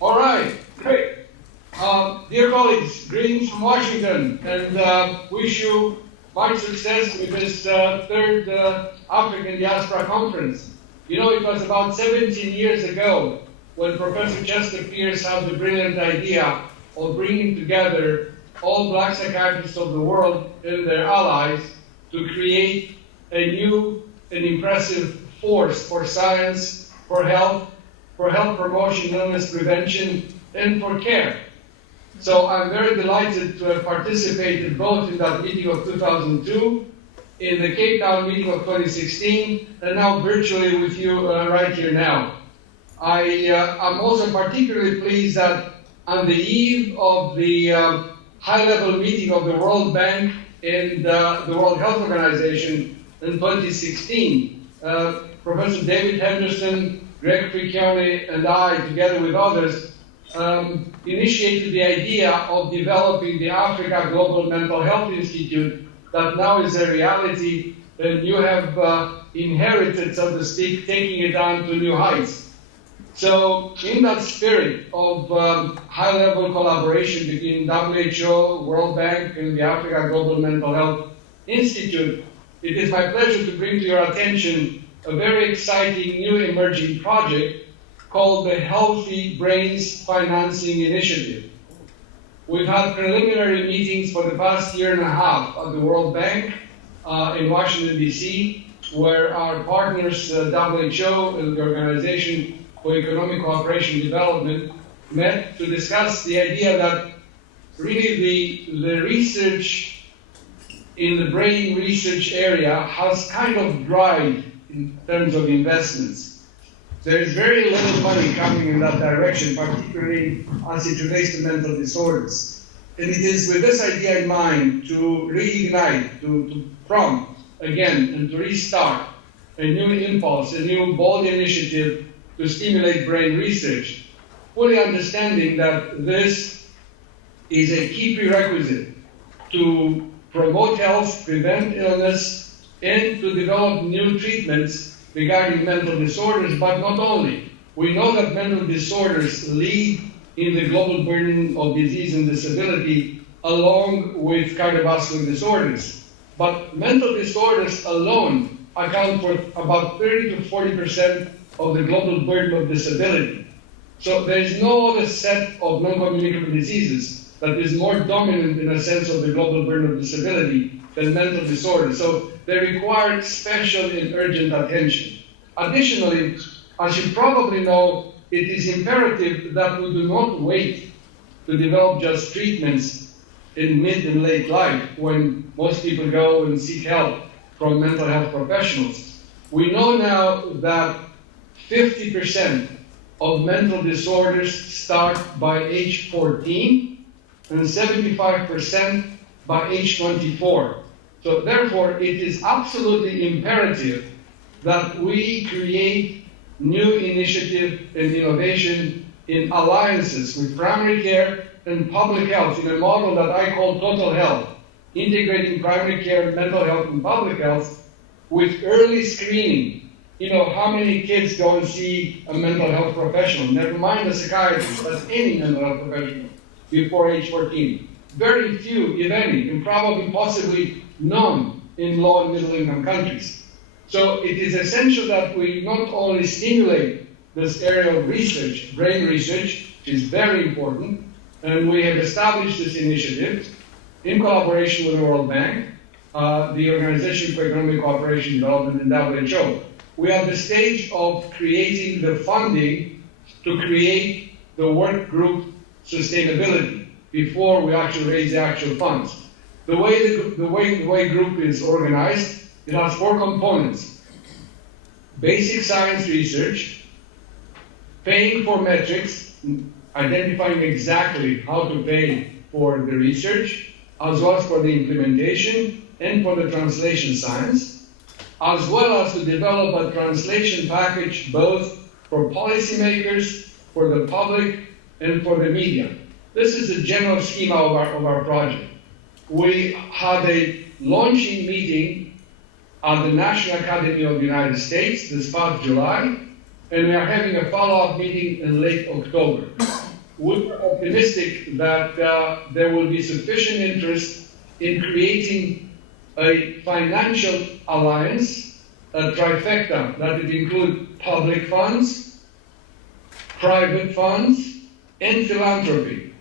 All right, great. Dear colleagues, greetings from Washington, and wish you much success with this third African Diaspora Conference. You know, it was about 17 years ago when Professor Chester Pierce had the brilliant idea of bringing together all black psychiatrists of the world and their allies to create a new and impressive force for science, for health promotion, illness prevention, and for care. So I'm very delighted to have participated both in that meeting of 2002, in the Cape Town meeting of 2016, and now virtually with you right here now. I'm also particularly pleased that on the eve of the high-level meeting of the World Bank and the World Health Organization in 2016, Professor David Henderson, Greg Fricchione, and I, together with others, initiated the idea of developing the Africa Global Mental Health Institute that now is a reality, and you have inherited, so to speak, taking it on to new heights. So in that spirit of high-level collaboration between WHO, World Bank, and the Africa Global Mental Health Institute, it is my pleasure to bring to your attention a very exciting new emerging project called the Healthy Brains Financing Initiative. We've had preliminary meetings for the past year and a half at the World Bank in Washington, D.C., where our partners, WHO and the Organization for Economic Cooperation and Development, met to discuss the idea that really the research in the brain research area has kind of dried in terms of investments. There is very little money coming in that direction, particularly as it relates to mental disorders. And it is with this idea in mind to reignite, to prompt again, and to restart a new impulse, a new bold initiative to stimulate brain research, fully understanding that this is a key prerequisite to promote health, prevent illness, and to develop new treatments regarding mental disorders, but not only. We know that mental disorders lead in the global burden of disease and disability along with cardiovascular disorders. But mental disorders alone account for about 30 to 40% of the global burden of disability. So there is no other set of non-communicable diseases that is more dominant in a sense of the global burden of disability than mental disorders. So they require special and urgent attention. Additionally, as you probably know, it is imperative that we do not wait to develop just treatments in mid and late life when most people go and seek help from mental health professionals. We know now that 50% of mental disorders start by age 14 and 75% by age 24. So therefore, it is absolutely imperative that we create new initiative and innovation in alliances with primary care and public health in a model that I call total health, integrating primary care, mental health, and public health with early screening. You know, how many kids go and see a mental health professional? Never mind a psychiatrist, but any mental health professional before age 14. Very few, if any, and probably possibly none in low and middle income countries. So it is essential that we not only stimulate this area of research, brain research, which is very important, and we have established this initiative in collaboration with the World Bank, the Organization for Economic Cooperation and Development, and WHO. We are at the stage of creating the funding to create the work group sustainability before we actually raise the actual funds. The way group is organized, it has 4 components: basic science research, paying for metrics, identifying exactly how to pay for the research, as well as for the implementation and for the translation science, as well as to develop a translation package both for policymakers, for the public, and for the media. This is the general schema of our project. We had a launching meeting at the National Academy of the United States this past July, and we are having a follow-up meeting in late October. we're optimistic that there will be sufficient interest in creating a financial alliance, a trifecta, that would include public funds, private funds, and philanthropy.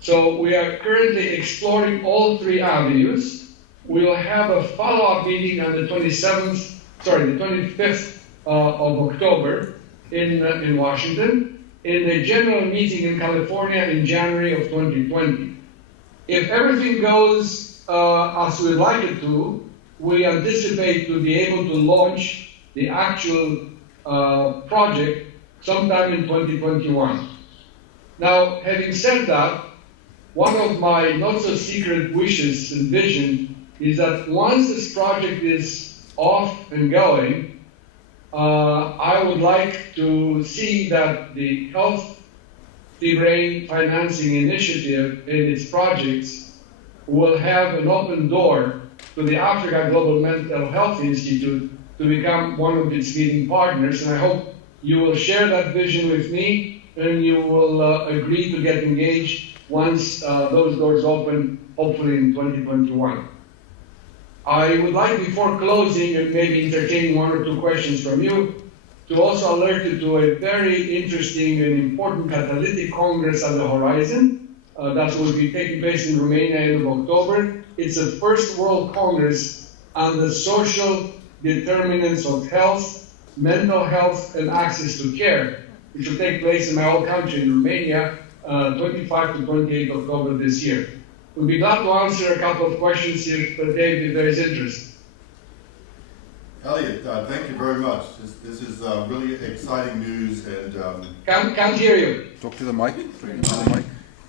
So we are currently exploring all three avenues. We will have a follow-up meeting on the 25th of October in Washington, in a general meeting in California in January of 2020. If everything goes as we'd like it to, we anticipate to be able to launch the actual project sometime in 2021. Now, having said that, one of my not-so-secret wishes and vision is that once this project is off and going, I would like to see that the Healthy Brain Financing Initiative and its projects will have an open door to the Africa Global Mental Health Institute to become one of its leading partners. And I hope you will share that vision with me, and you will agree to get engaged once those doors open, hopefully in 2021. I would like, before closing and maybe entertaining one or two questions from you, to also alert you to a very interesting and important catalytic congress on the horizon that will be taking place in Romania end of October. It's a first World Congress on the social determinants of health, mental health, and access to care, which will take place in my own country, in Romania, 25 to 28 October this year. We'll be glad to answer a couple of questions if there is interest. Eliot, thank you very much. This is really exciting news, and can't hear you. Talk to the mic.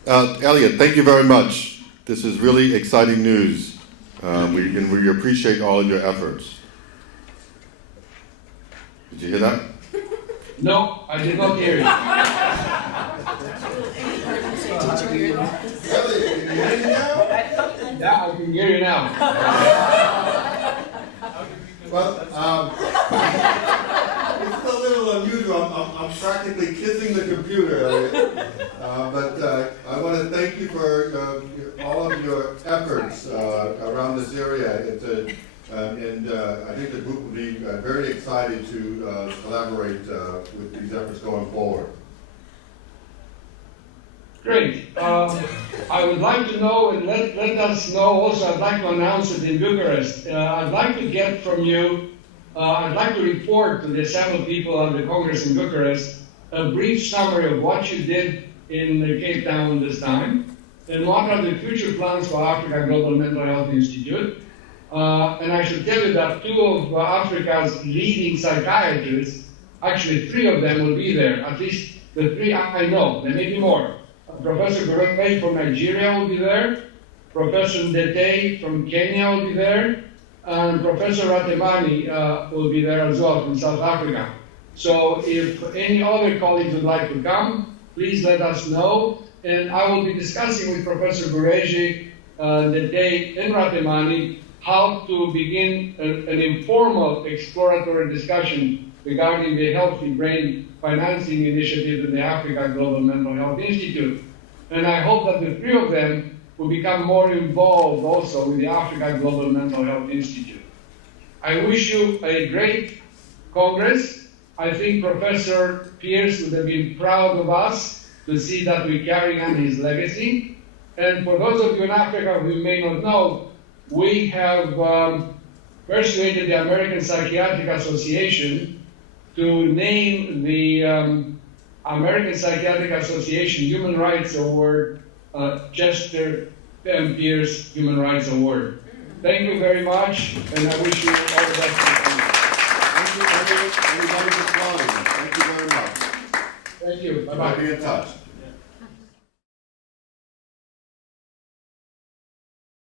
Eliot, thank you very much. This is really exciting news, we appreciate all of your efforts. Did you hear that? No, I did not hear you. Eliot, can you hear me now? Yeah, I can hear you now. Well, it's a little unusual. I'm practically kissing the computer, Eliot. But I want to thank you for all of your efforts around this area. And I think the group will be very excited to collaborate with these efforts going forward. Great. I would like to know, and let us know also, I'd like to announce it in Bucharest. I'd like to get from you, I'd like to report to the assembled people of the Congress in Bucharest a brief summary of what you did in Cape Town this time, and what are the future plans for Africa Global Mental Health Institute. And I should tell you that two of Africa's leading psychiatrists, actually three of them will be there, at least the three I know, there may be more. Professor Sorel from Nigeria will be there, Professor Ndete from Kenya will be there, and Professor Ratemani will be there as well from South Africa. So if any other colleagues would like to come, please let us know. And I will be discussing with Professor Gureji, Ndete, and Ratemani how to begin an informal exploratory discussion regarding the Healthy Brain Financing Initiative in the Africa Global Mental Health Institute. And I hope that the three of them will become more involved also with the Africa Global Mental Health Institute. I wish you a great Congress. I think Professor Pierce would have been proud of us to see that we carry on his legacy. And for those of you in Africa who may not know, we have persuaded the American Psychiatric Association to name the American Psychiatric Association Human Rights Award Chester M. Pierce Human Rights Award. Thank you very much, and I wish you all the best. Thank you, everybody, for calling. Thank you very much. Thank you. Bye-bye. Be in touch.